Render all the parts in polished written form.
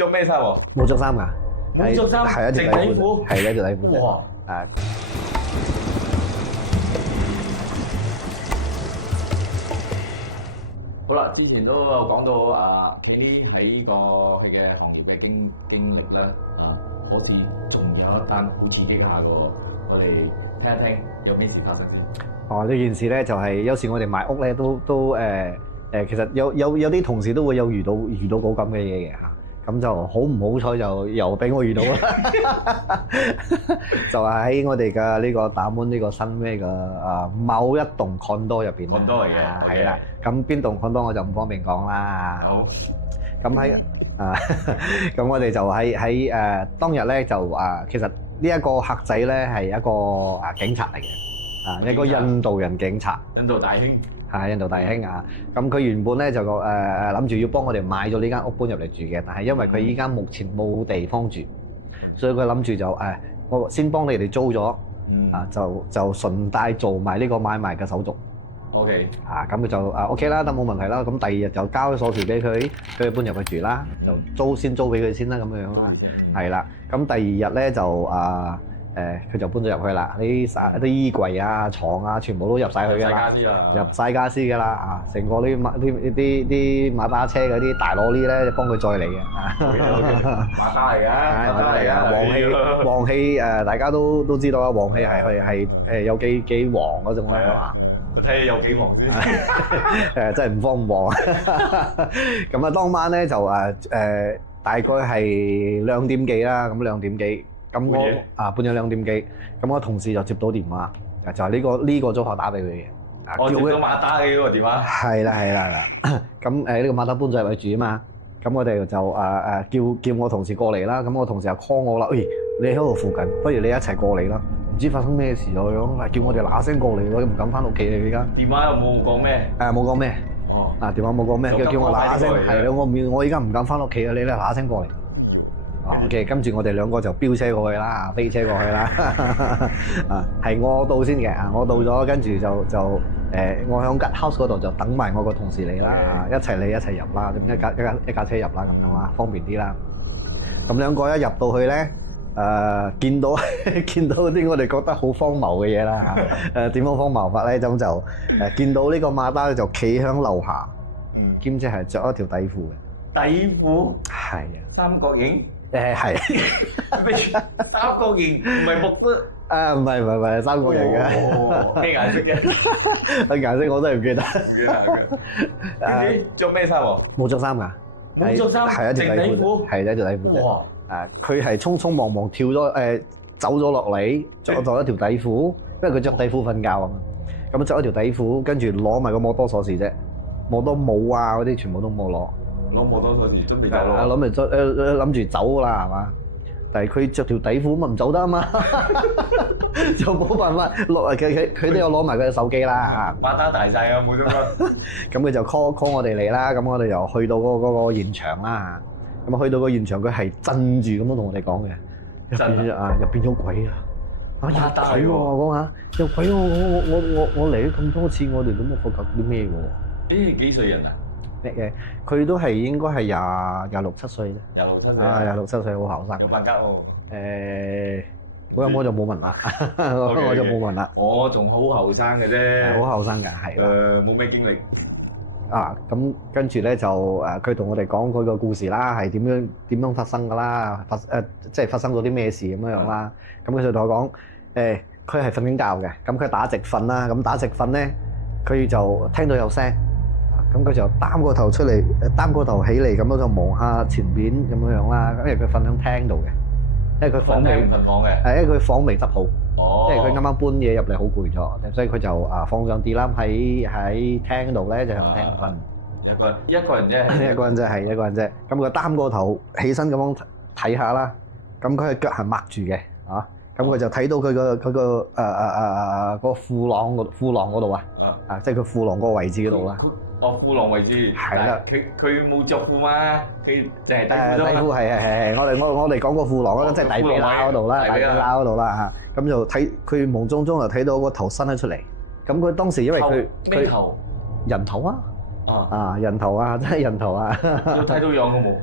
着咩衫喎？冇着衫㗎，冇着衫，係一條底褲，係一條底褲。哇！啊，好啦，之前都有講到呢啲喺呢個佢嘅行業嘅經歷啦，好似仲有一單好刺激下嘅喎，我哋聽一聽有咩事發生先。哦，呢件事咧就係有時我哋買屋咧都其實有啲同事都會有遇到嗰咁嘅嘢嘅嚇，咁就好唔好彩就又俾我遇到啦，就係喺我哋嘅呢個打滿呢個新咩嘅某一棟 condo 入邊，condo 嚟嘅，係啦，咁邊棟 condo 我就唔方便講啦。好，咁喺咁我哋就喺當日咧就其實呢一個客仔咧係一個警察嚟嘅，一個印度人警察，印度大兄，係印度大兄啊！咁佢原本咧就諗住要幫我哋買咗呢間屋搬入嚟住嘅，但係因為佢依間目前冇地方住，所以佢諗住就我先幫你哋租咗，就順帶做埋呢個買賣嘅手續。OK，咁佢就OK 啦，得冇問題啦。咁第二日就交咗鎖匙俾佢，佢搬入去住啦，就先租俾佢先啦，咁樣啦，係啦。咁第二日咧就佢就搬咗入去啦，啲衣櫃啊、床啊，全部都入晒去㗎啦，入晒家私㗎啦，成個啲馬打車嗰啲大攞呢咧，就幫佢載嚟嘅，馬打嚟㗎，係馬打嚟㗎，黃氣大家都知道啊，黃氣係有幾黃嗰種啦，係嘛？睇有幾黃先，真係唔慌唔忙。咁當晚咧就大概係2點幾啦，咁2點幾。咁我半夜2點幾，咁我同事就接到電話，就係呢個租客打俾佢嘅。我接到馬打嘅嗰個電話。係啦。咁呢個馬打搬咗入去住啊嘛，咁我哋就叫我同事過嚟啦。咁我同事就 call 我啦，喂，你喺度附近，不如你一齊過嚟啦。唔知發生咩事咗咁，叫我哋嗱聲過嚟，我都唔敢翻屋企嚟而家。電話有冇講咩？冇講咩。哦。電話冇講咩，叫我嗱聲，係啦，我而家唔敢翻屋企啊！你咧嗱聲過嚟。OK， 跟住我哋兩個就飆車過去啦，飛車過去啦。係我到先嘅，我到咗，跟住就我喺吉 house 嗰度就等埋我個同事嚟啦，一齊嚟一齊入啦，咁一架車入啦，咁樣啦，方便啲啦。咁兩個一入到去咧，見到啲我哋覺得好荒謬嘅嘢啦嚇。點樣荒謬法咧？咁就見到呢個馬打就企喺樓下，兼且係着一條底褲嘅。底褲？係啊。三角形？係。三角形唔係木質。唔係三角形嘅。咩顏色嘅？顏色我都係唔記得。着咩衫喎？冇着衫㗎。冇着衫。係一條底褲。係一條底褲。哇！佢係匆匆忙忙跳咗走咗落嚟，着咗一條底褲，因為佢着底褲瞓覺啊嘛。咁着一條底褲，跟住攞埋個摩多鎖匙啫，摩多帽啊嗰啲全部都冇攞。攞摩多鎖匙都未走咯。諗住走啦，係嘛？但係佢着條底褲咪唔走得啊嘛，就冇辦法落。佢都有攞埋佢嘅手機啦。馬打大晒啊，冇咗個。咁佢就 call 我哋嚟啦，咁我哋又去到嗰個現場啦。咁去到個現場，佢係震住咁樣同我哋講嘅，入邊有鬼啊！有鬼喎，講下有鬼喎！我嚟咗咁多次，我哋都冇發覺啲咩喎？幾歲人啊？咩嘅？佢都係應該係廿六七歲啫。廿六七歲好後生。有份㗎我就冇問啦，我就冇問啦。我仲好後生嘅啫。好後生㗎，係啦。冇咩經歷。咁跟住咧就佢同我哋講佢個故事啦，係點樣發生㗎啦？即係發生咗啲咩事咁樣啦。咁佢就同我講，佢係瞓緊覺嘅，咁佢打直瞓啦。咁打直瞓咧，佢就聽到有聲，咁佢就擔個頭出嚟，擔個頭起嚟，咁樣就望下前邊咁樣啦。因為佢瞓喺廳度嘅，因為佢房未瞓房嘅，因為佢房未執好。因為佢啱啱搬嘢入嚟，好攰咗，所以佢就放上啲啦，喺廳度咧就喺廳瞓。一個人啫。一個人啫，係一個人啫。咁佢擔個頭起身咁樣睇下啦。咁佢嘅腳係擘住嘅，咁佢就睇到佢個個褲浪嗰度啊，即係佢褲浪嗰個位置嗰度啦。褲浪位置。係啦。佢冇着褲嘛？佢淨係底褲啫嘛。底褲係，我哋講個褲浪嗰陣，即係底比拉嗰度啦，底比拉嗰度啦嚇。咁就睇佢朦中中就睇到個頭伸咗出嚟。咁佢當時因為佢咩頭？人頭啊！人頭啊，真係人頭啊！有睇到樣嘅冇？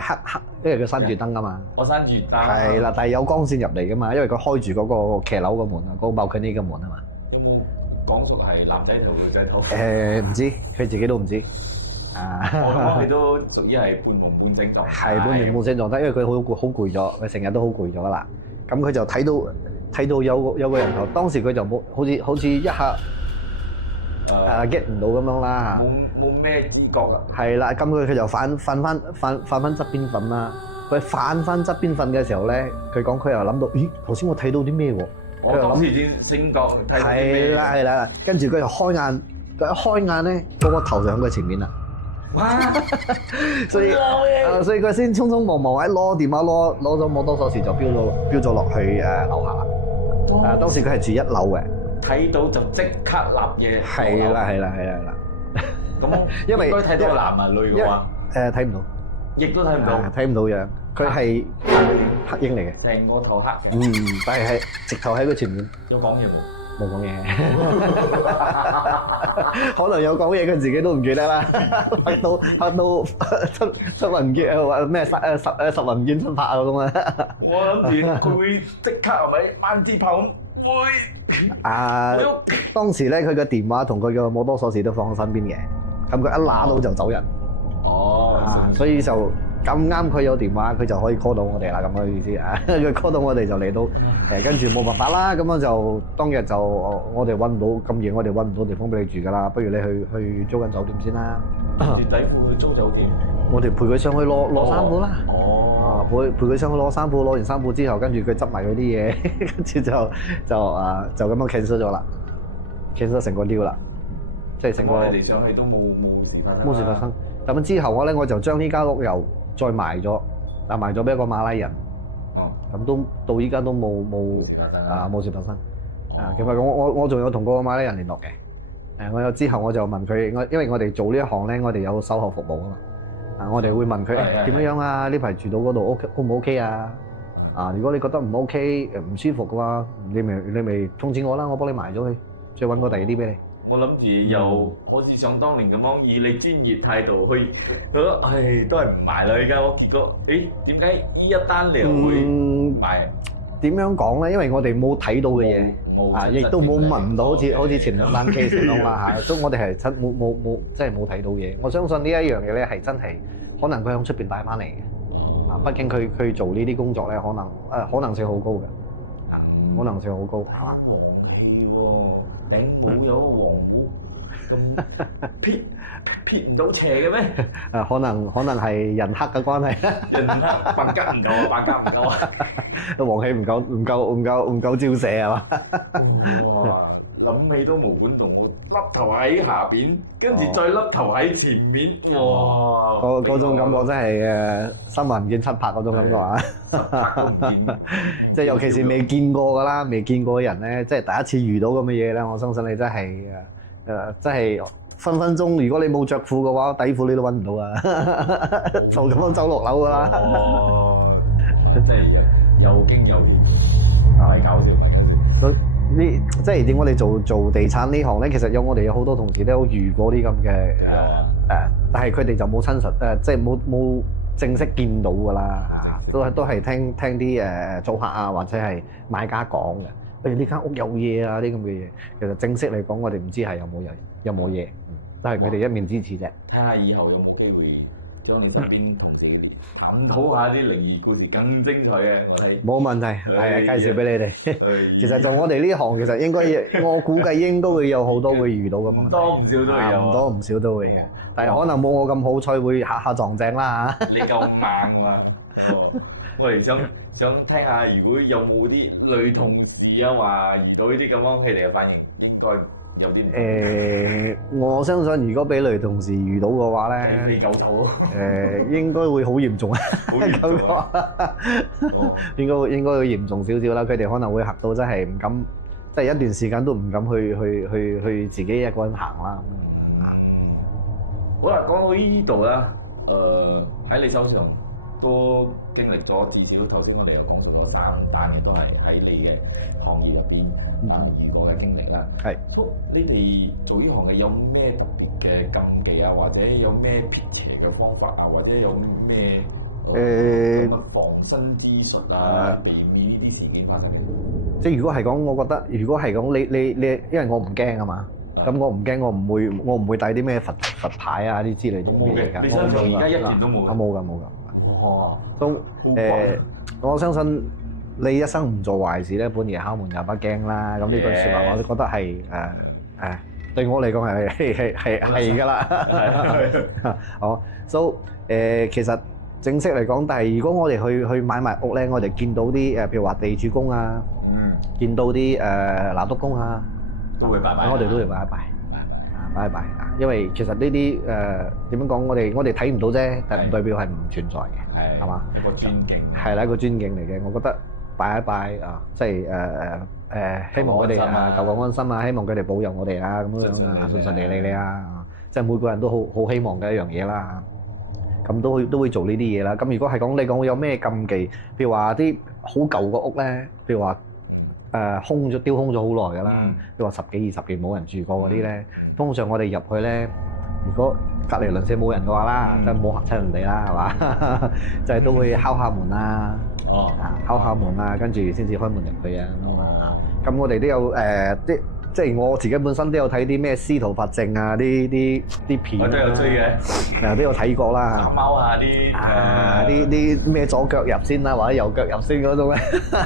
黑，因為佢閂住燈啊嘛。我閂住燈。係啦，但係有光線入嚟噶嘛，因為佢開住嗰個騎樓個門啊，嗰個 balcony 嘅門啊嘛。有冇講出係男仔頭女仔頭？唔知，佢自己都唔知。我哋都屬於係半夢半醒狀態。係半夢半醒狀態，因為佢好攰咗，佢成日都好攰咗啦。咁佢就睇到有個人頭，當時佢就冇好似一下get 唔到咁樣啦。冇咩知覺啊。係啦，咁佢就反翻側邊瞓啦。佢反翻側邊瞓嘅時候咧，佢講佢又諗到，咦，頭先我睇到啲咩喎？我當時先醒覺睇到啲咩？係啦，跟住佢就開眼，佢一開眼咧，嗰個頭就喺佢前面啦。哇！所以佢先匆匆忙忙喺攞電話攞咗摩托鎖匙就飆咗落去樓下。當時佢係住1樓嘅。睇到就即刻立嘢。係啦。咁因為應該睇到男啊女嘅話，睇唔到，亦都睇唔到，睇唔到樣。佢係黑影嚟嘅，成個頭黑嘅。但係直頭喺佢前面。有講嘢冇？冇講嘢，可能有講嘢，佢自己都唔記得啦。黑到七魂見咩十魂見七魄啊咁啊！我諗住佢會即刻係咪掹支炮咁會？當時咧佢嘅電話同佢嘅摩托鎖匙都放喺身邊嘅，咁佢一拿到就走人。所以就咁啱佢有電話，佢就可以 call 到我哋啦，咁嘅意思啊！佢 call 到我哋就嚟到，跟住冇辦法啦，咁樣就當日就我哋揾唔到咁夜，我哋揾唔到地方俾你住噶啦，不如你去租間酒店先啦。脫底褲去租酒店？我哋陪佢上去攞衫褲啦。陪佢上去攞衫褲，攞完衫褲之後，跟住佢執埋嗰啲嘢，跟住就咁樣 cancel 咗啦 ，cancel 成個 deal 啦，即係成個。我哋上去都冇事發生。咁之後我就將呢間屋又再賣咗，賣咗俾一個馬拉人。咁都到依家都冇事發生。其實我仲有同嗰個馬拉人聯絡嘅。我有之後我就問佢，因為我哋做呢一行咧，我哋有售後服務啊嘛。我哋會問佢點樣啊？呢排住到嗰度 O 唔 OK 啊？如果你覺得唔 OK 唔舒服嘅話，你咪通知我啦，我幫你賣咗佢，再揾個第二啲俾你。我諗住又好似想當年咁樣以你專業態度去，覺得都係唔賣啦呢間屋。結果點解呢一單你又會賣？點樣講咧？因為我哋冇睇到嘅嘢，亦都冇聞到，好似前兩單 case 咁樣啦嚇。所以我哋係真冇真係冇睇到嘢。我相信呢一樣嘢咧係真係可能佢喺出邊帶翻嚟嘅。畢竟佢做呢啲工作咧，可能性好高嘅。可能性好高，係嘛？黃氣喎，頂帽有個黃虎，咁撇唔到斜嘅咩？可能係人黑嘅關係。人黑白鴿唔夠，白鴿唔夠啊！黃氣唔夠照射係嘛？哇！諗起都毛管戙，甩頭喺下邊，跟住再甩頭喺前面，哇！嗰種感覺真係新聞唔見七拍嗰種感覺啊！即係尤其是未見過㗎啦，未見過嘅人咧，即係第一次遇到咁嘅嘢咧，我相信你真係真係分分鐘，如果你冇着褲嘅話，底褲你都揾唔到啊！就咁樣走落樓㗎啦！真係又驚又大搞掂。即係點？我哋做地產呢行咧，其實我哋有好多同事都遇過啲咁嘅但係佢哋就冇親實即係冇正式見到㗎啦，都係聽啲租客啊或者係買家講嘅。譬如呢間屋有嘢啊啲咁嘅嘢，其實正式嚟講，我哋唔知係有冇嘢，都係佢哋一面之詞啫。睇下以後有冇機會將你身邊同事探討下啲靈異故事更精彩嘅，我睇。冇問題，介紹俾你哋。其實就我哋呢行，其實應該我估計應該會有好多會遇到嘅問題。唔多唔少都會有，唔多唔少都會嘅。但係可能冇我咁好彩，會下撞正啦嚇。你夠硬嘛？我哋想聽下，如果有冇啲女同事啊話遇到呢啲咁樣，佢哋嘅反應應該有啲。我相信如果俾女同事遇到嘅話咧，你狗頭應該會好嚴重啊！好嚴重啊！應該會嚴重少少啦。佢哋可能會嚇到真係唔敢，即係一段時間都唔敢去自己一個人行啦。好啦，講到呢度啦，喺你手上都經歷咗至少頭先我哋又講咗三單嘅，都係喺你嘅行業入邊見過嘅經歷啦。係。你哋做呢行嘅有咩特別嘅禁忌啊，或者有咩辟邪嘅方法啊，或者有咩防身之術啊，避免呢啲事件發生？即係如果係講，我覺得如果係講你，因為我唔驚啊嘛。咁我唔驚，我唔會帶啲咩佛牌啊啲之類啲冇嘅，你身上而家一件都冇。冇㗎。哦。都我相信你一生唔做壞事咧，半夜敲門也不驚啦。咁呢句説話我都覺得係對我嚟講係㗎啦。好，so 其實正式嚟講，但係如果我哋去買賣屋咧，我哋見到啲譬如話地主公啊，見到啲拿督公啊。都會拜拜，我哋都會拜一拜，因為其實呢啲點樣講，我哋睇唔到啫，但唔代表係唔存在嘅，係嘛？一個尊敬，係啦，一個尊敬嚟嘅。我覺得拜一拜啊，即係希望佢哋求個安心啊，希望佢哋保佑我哋啊，咁樣啊，順順利利啊，即係每個人都好希望嘅一樣嘢啦。咁都會做呢啲嘢啦。咁如果係講你講有咩禁忌，譬如話啲好舊個屋咧，譬如話。丟空咗好耐㗎啦，譬如話10幾20年冇人住過嗰啲咧，通常我哋入去咧，如果隔離鄰舍冇人嘅話啦，即係冇嚇親人哋啦，係嘛？就係都會敲下門啊，敲下門啊，跟住先至開門入去啊咁啊。咁我哋都有即係我自己本身都有睇啲咩司徒法正啊，啲片，我都有追嘅，都有睇過啦。打貓啊啲咩左腳入先啦，或者右腳入先嗰種咧，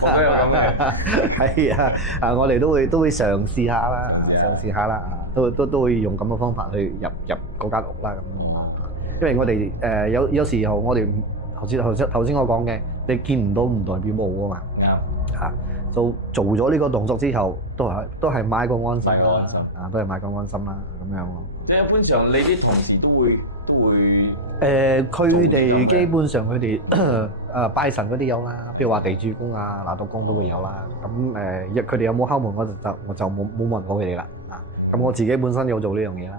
都有咁嘅。係我哋都會嘗試下啦，嘗試下啦，都會用咁嘅方法去入嗰間屋啦咁啊。因為我哋有時候我哋頭先我講嘅，你見唔到唔代表冇啊嘛。做咗呢個動作之後，都係買個安心啦，都係買個安心啦，咁樣咯。即係一般上，你啲同事都會佢哋基本上佢哋拜神嗰啲有啦，譬如話地主公啊、拿督公都會有啦。咁佢哋有冇敲門，我就冇問過佢哋啦。咁我自己本身有做呢樣嘢啦。